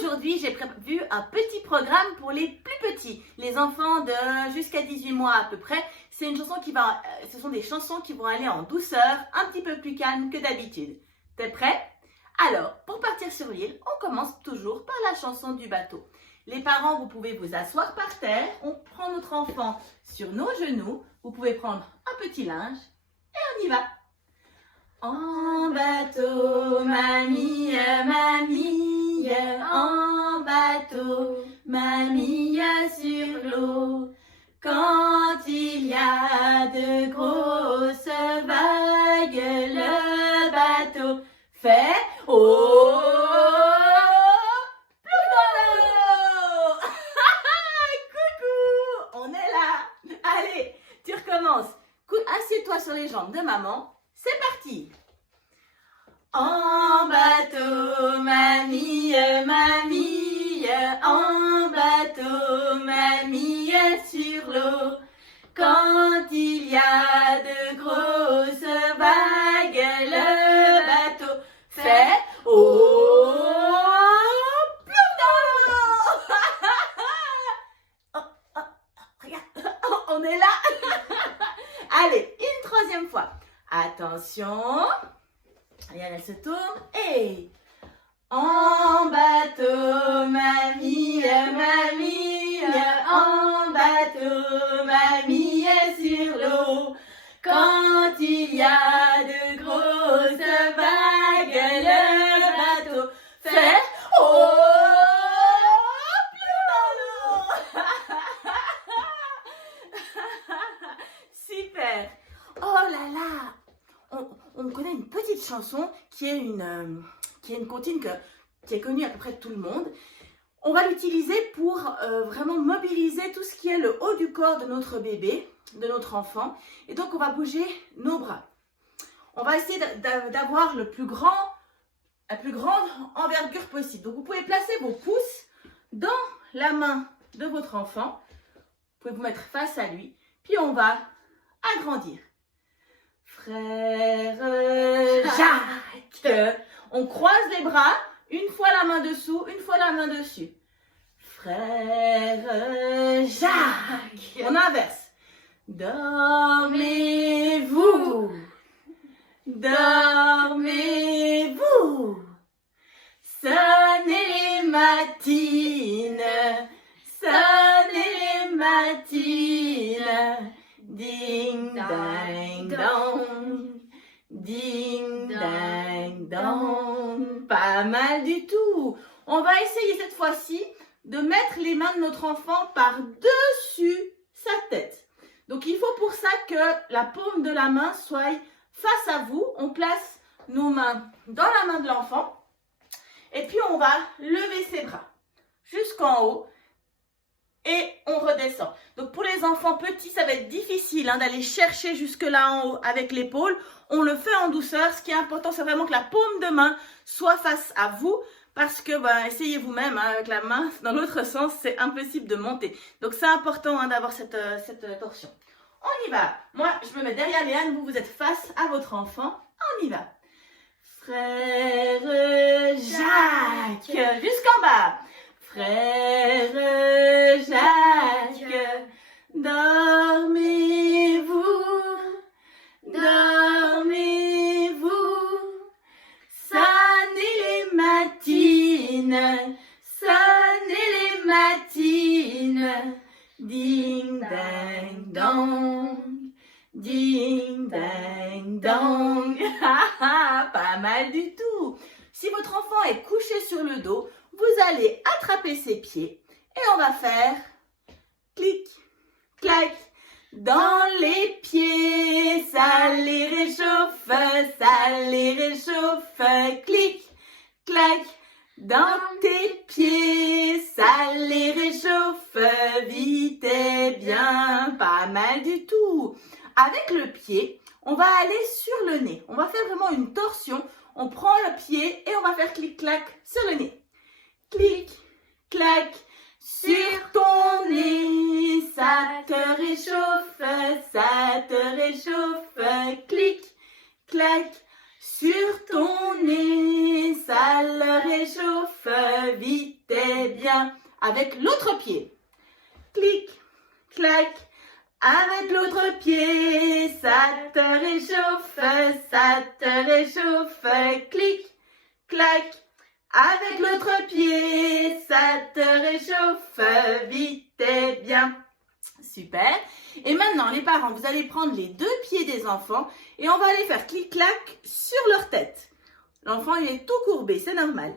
aujourd'hui, j'ai prévu un petit programme pour les plus petits, les enfants de jusqu'à 18 mois à peu près. C'est une chanson ce sont des chansons qui vont aller en douceur, un petit peu plus calme que d'habitude. T'es prêt? Alors, pour partir sur l'île, on commence toujours par la chanson du bateau. Les parents, vous pouvez vous asseoir par terre, on prend notre enfant sur nos genoux, vous pouvez prendre un petit linge et on y va. En bateau, mamie, mamie, en bateau, mamie sur l'eau. Quand il y a de grosses vagues, le bateau fait oh, plus dans l'eau. Coucou, on est là. Allez, tu recommences. Assieds-toi sur les jambes de maman. C'est parti! En bateau, mamie, mamie, en bateau, mamie sur l'eau. Quand il y a de grosses vagues, le bateau fait oh, plonge dans l'eau! Regarde, on est là! Allez, une troisième fois. Attention, regarde, elle se tourne et en bateau, mamie, mamie, en bateau, mamie sur l'eau. Quand il y a de grosses vagues, le bateau fait oh, plus dans l'eau. Super. Oh là là. On connaît une petite chanson qui est une comptine qui est connue à peu près de tout le monde. On va l'utiliser pour vraiment mobiliser tout ce qui est le haut du corps de notre bébé, de notre enfant. Et donc, on va bouger nos bras. On va essayer d'avoir la plus grande envergure possible. Donc, vous pouvez placer vos pouces dans la main de votre enfant. Vous pouvez vous mettre face à lui. Puis, on va agrandir. Frère Jacques, on croise les bras, une fois la main dessous, une fois la main dessus. Frère Jacques, on inverse. Dormez-vous, dormez-vous, sonnez les matines, sonnez les matines. Ding dang dong, ding dang dong. Pas mal du tout. On va essayer cette fois-ci de mettre les mains de notre enfant par-dessus sa tête. Donc il faut pour ça que la paume de la main soit face à vous. On place nos mains dans la main de l'enfant et puis on va lever ses bras jusqu'en haut. Et on redescend. Donc pour les enfants petits, ça va être difficile d'aller chercher jusque là en haut avec l'épaule. On le fait en douceur. Ce qui est important, c'est vraiment que la paume de main soit face à vous. Parce que, essayez vous-même, avec la main dans l'autre sens, c'est impossible de monter. Donc c'est important d'avoir cette torsion. On y va. Moi, je me mets derrière Léane. Vous êtes face à votre enfant. On y va. Frère Jacques. Jusqu'en bas. Frère Jacques, dormez-vous, dormez-vous, sonnez les matines, sonnez les matines, ding dang dong, ding dang dong, pas mal du tout. Si votre enfant est couché sur le dos, vous allez attraper ses pieds et on va faire clic, clac, dans les pieds, ça les réchauffe, clic, clac, dans tes pieds, ça les réchauffe, vite et bien, pas mal du tout. Avec le pied, on va aller sur le nez, on va faire vraiment une torsion, on prend le pied et on va faire clic-clac sur le nez. Clic, clac, sur ton nez, ça te réchauffe, clic, clac, sur ton nez, ça le réchauffe, vite avec l'autre pied. Clic, clac, avec l'autre pied, ça te réchauffe, ça te réchauffe. Clic, clac, avec l'autre pied, ça te réchauffe vite et bien. Super. Et maintenant, les parents, vous allez prendre les deux pieds des enfants et on va aller faire clic-clac sur leur tête. L'enfant, il est tout courbé, c'est normal.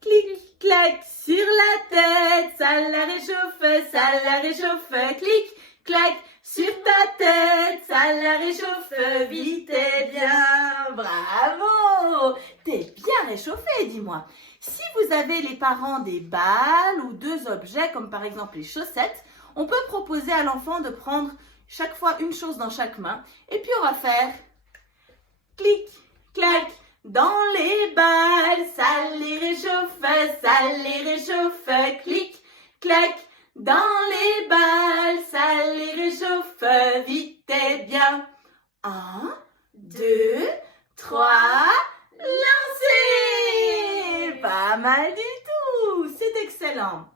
Clic-clac sur la tête, ça la réchauffe, ça la réchauffe. Clic-clac sur ta tête, ça la réchauffe vite et bien. Bravo! T'es bien réchauffé, dis-moi. Si vous avez les parents des balles ou deux objets, comme par exemple les chaussettes, on peut proposer à l'enfant de prendre chaque fois une chose dans chaque main. Et puis on va faire clic, clac, dans les balles, ça les réchauffe, ça les réchauffe. Clic, clac, dans les balles, ça les réchauffe vite et bien. 1, 2, 3, lancez! Pas mal du tout, c'est excellent.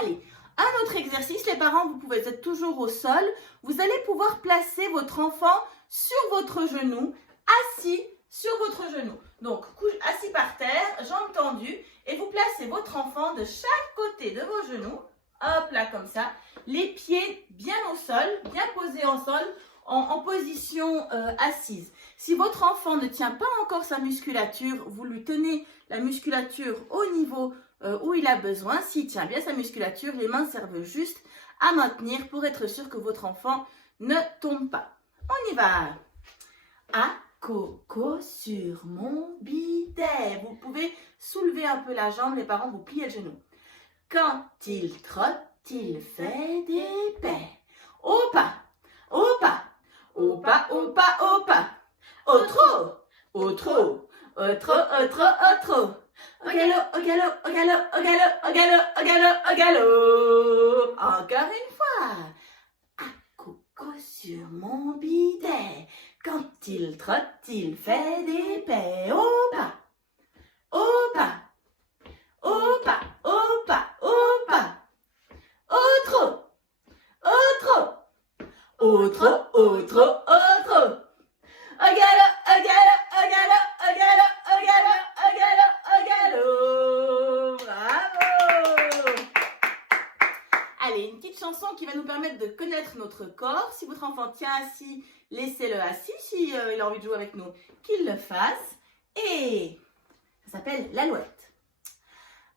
Allez, un autre exercice, les parents, vous pouvez être toujours au sol. Vous allez pouvoir placer votre enfant sur votre genou, assis sur votre genou. Donc, assis par terre, jambes tendues, et vous placez votre enfant de chaque côté de vos genoux. Hop là, comme ça. Les pieds bien au sol, bien posés au sol, en position assise. Si votre enfant ne tient pas encore sa musculature, vous lui tenez la musculature au niveau où il a besoin. S'il tient bien sa musculature, les mains servent juste à maintenir pour être sûr que votre enfant ne tombe pas. On y va. À coco sur mon bidet. Vous pouvez soulever un peu la jambe, les parents, vous pliez le genou. Quand il trotte, il fait des paix. Au pas, au pas, au pas, au pas, au pas. Au trot, au trot, au trot, au trot, au trot. Au galop, au galop, au galop, au galop, au galop, au galop, au galop. Encore une fois. À coco sur mon bidet. Quand il trotte, il fait des paix. Au pas, au pas, au pas, au pas, au pas. Au trot, au trot, au trot, au trot, au trot. Au galop, au galop, au galop, au galop, au galop, au galop, au galop. Bravo! Allez, une petite chanson qui va nous permettre de connaître notre corps. Si votre enfant tient assis, laissez-le assis. Si il a envie de jouer avec nous, qu'il le fasse. Et ça s'appelle l'alouette.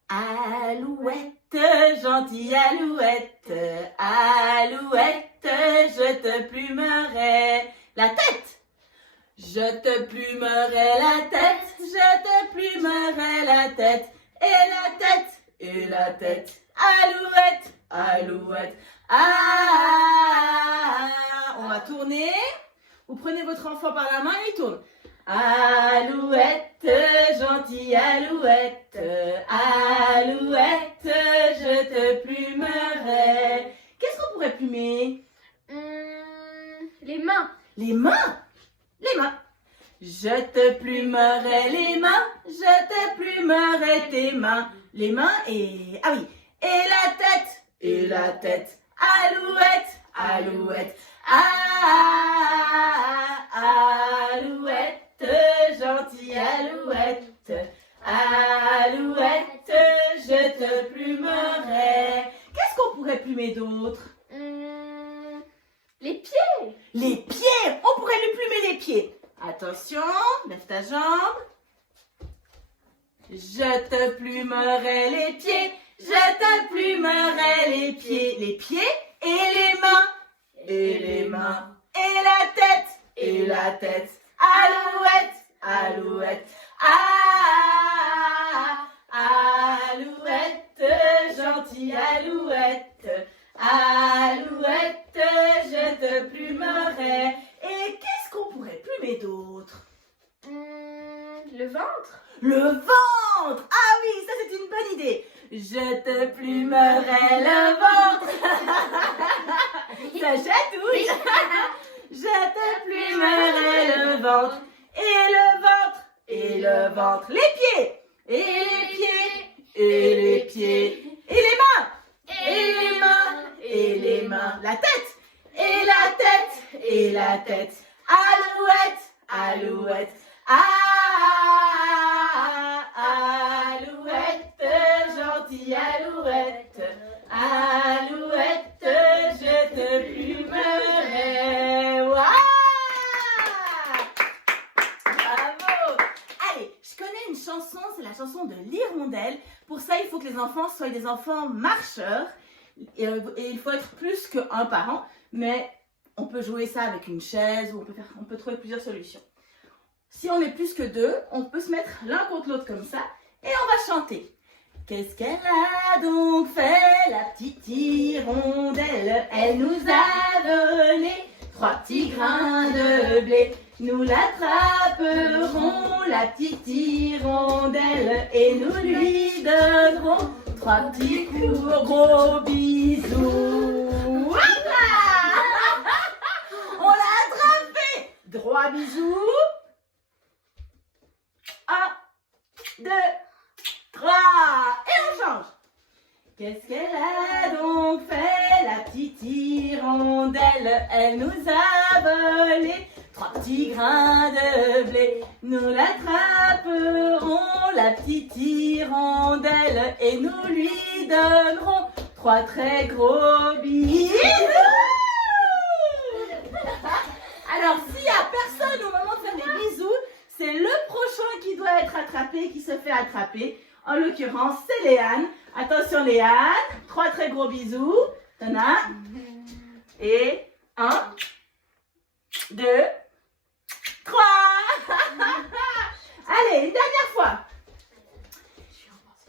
Alouette, gentille alouette, alouette, je te plumerai la tête. Je te plumerai la tête, je te plumerai la tête, et la tête, et la tête. Alouette, alouette, ah. On va tourner. Vous prenez votre enfant par la main et il tourne. Alouette, gentille alouette, alouette, je te plumerai. Qu'est-ce qu'on pourrait plumer? Les mains. Les mains? Les mains. Je te plumerai les mains, je te plumerai tes mains. Les mains et... Ah oui. Et la tête. Et la tête. Alouette, alouette. Alouette, gentille alouette. Alouette, je te plumerai. Qu'est-ce qu'on pourrait plumer d'autre? Les pieds. Les pieds. On pourrait lui plumer les pieds. Attention, lève ta jambe. Je te plumerai les pieds. Je te plumerai les pieds. Les pieds et les mains. Et les mains. Et la tête. Et la tête. Alouette. Alouette. Alouette. Gentille alouette. Alouette. Je te plumerai. Et qu'est-ce qu'on pourrait plumer d'autre? Le ventre. Le ventre. Ah oui, ça c'est une bonne idée. Je te plumerai le ventre. Ça chatouille. Je te plumerai le ventre. Et le ventre. Et le ventre. Les pieds. Et les pieds. Et les pieds. Et les mains. et les mains, et les mains. La tête, et la tête, et la tête. Alouette, alouette. Alouette, gentille alouette. Alouette, je te plumerai. Waouh! Bravo! Allez, je connais une chanson, c'est la chanson de l'hirondelle. Pour ça, il faut que les enfants soient des enfants marcheurs. Et il faut être plus qu'un parent. Mais on peut jouer ça avec une chaise ou on peut trouver plusieurs solutions. Si on est plus que deux, on peut se mettre l'un contre l'autre comme ça. Et on va chanter. Qu'est-ce qu'elle a donc fait, la petite hirondelle? Elle nous a donné 3 petits grains de blé. Nous l'attraperons, la petite hirondelle, et nous lui donnerons 3 petits gros bisous. Voilà! On l'a attrapé! Droit bisous. 1, 2, 3. Et on change. Qu'est-ce qu'elle a donc fait, la petite hirondelle? Elle nous a volé 3 petits grains de blé. Nous l'attraperons, la petite hirondelle, et nous lui donnerons 3 très gros bisous. Alors, s'il n'y a personne au moment de faire les bisous, c'est le prochain qui doit être attrapé, qui se fait attraper. En l'occurrence, c'est Léane. Attention Léane, 3 très gros bisous. T'en as. Et 1, 2, 3. Allez, une dernière fois.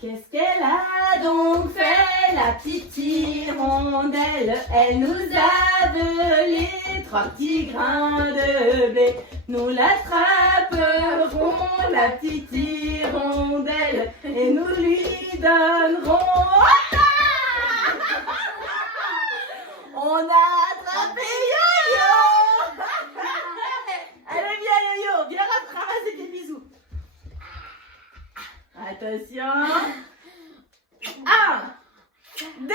Qu'est-ce qu'elle a donc fait, la petite hirondelle? Elle nous a volé 3 petits grains de blé. Nous l'attraperons, la petite hirondelle, et nous lui donnerons. On a attrapé Yo-Yo. Allez, viens Yo-Yo, viens ramasser tes bisous. Attention. 1, 2,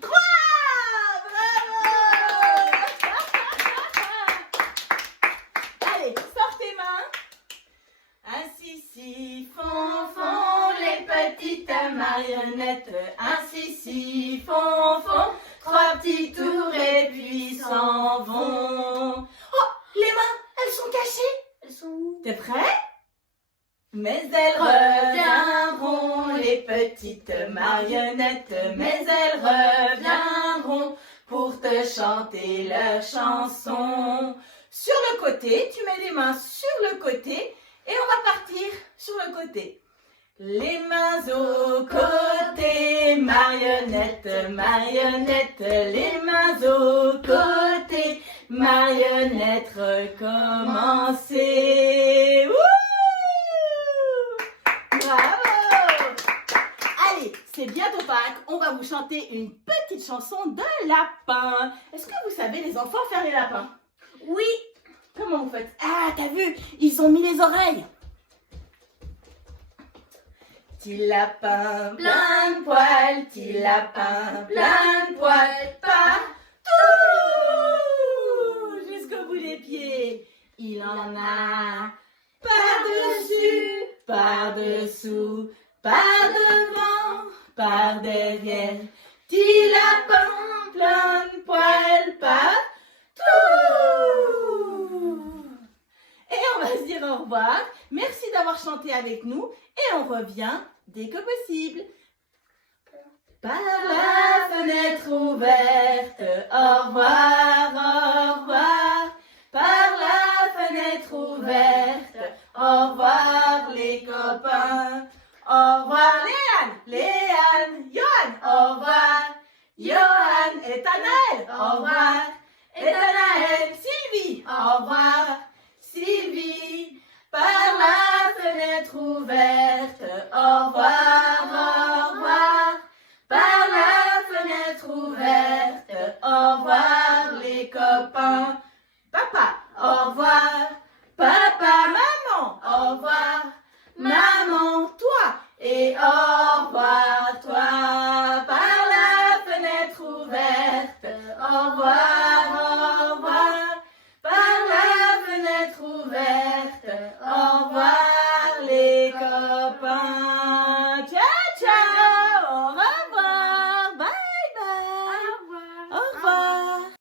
3. Bravo. Allez, sors tes mains. Ainsi, si, font, les petites marionnettes. Ainsi, si, font, 3 petits tours et puis s'en vont. Oh, les mains, elles sont cachées. Elles sont où? T'es prêt? Mais elles reviendront, les petites marionnettes, mais elles reviendront pour te chanter leur chanson. Sur le côté, tu mets les mains sur le côté et on va partir sur le côté. Les mains au côté, marionnettes, marionnettes, les mains au côté, marionnettes, recommencer. Bravo! Allez, c'est bientôt Pâques, on va vous chanter une petite chanson de lapin. Est-ce que vous savez les enfants faire les lapins? Oui. Comment vous faites? Ah, t'as vu? Ils ont mis les oreilles. Petit lapin, plein de poils, petit lapin, plein de poils, partout, jusqu'au bout des pieds. Il en a par-dessus, par-dessous, par devant, par derrière. Petit lapin, plein de poils, partout. Et on va se dire au revoir. Merci d'avoir chanté avec nous et on revient dès que possible. Par la fenêtre ouverte, au revoir, au revoir. Par la fenêtre ouverte, au revoir les copains. Au revoir Léane, Johan, au revoir. Johan et Tanaël, au revoir. Et Tanaël, Sylvie, au revoir. Sylvie, par la fenêtre ouverte, au revoir, au revoir. Par la fenêtre ouverte, au revoir les copains. Papa, au revoir. Papa, maman, au revoir. Maman.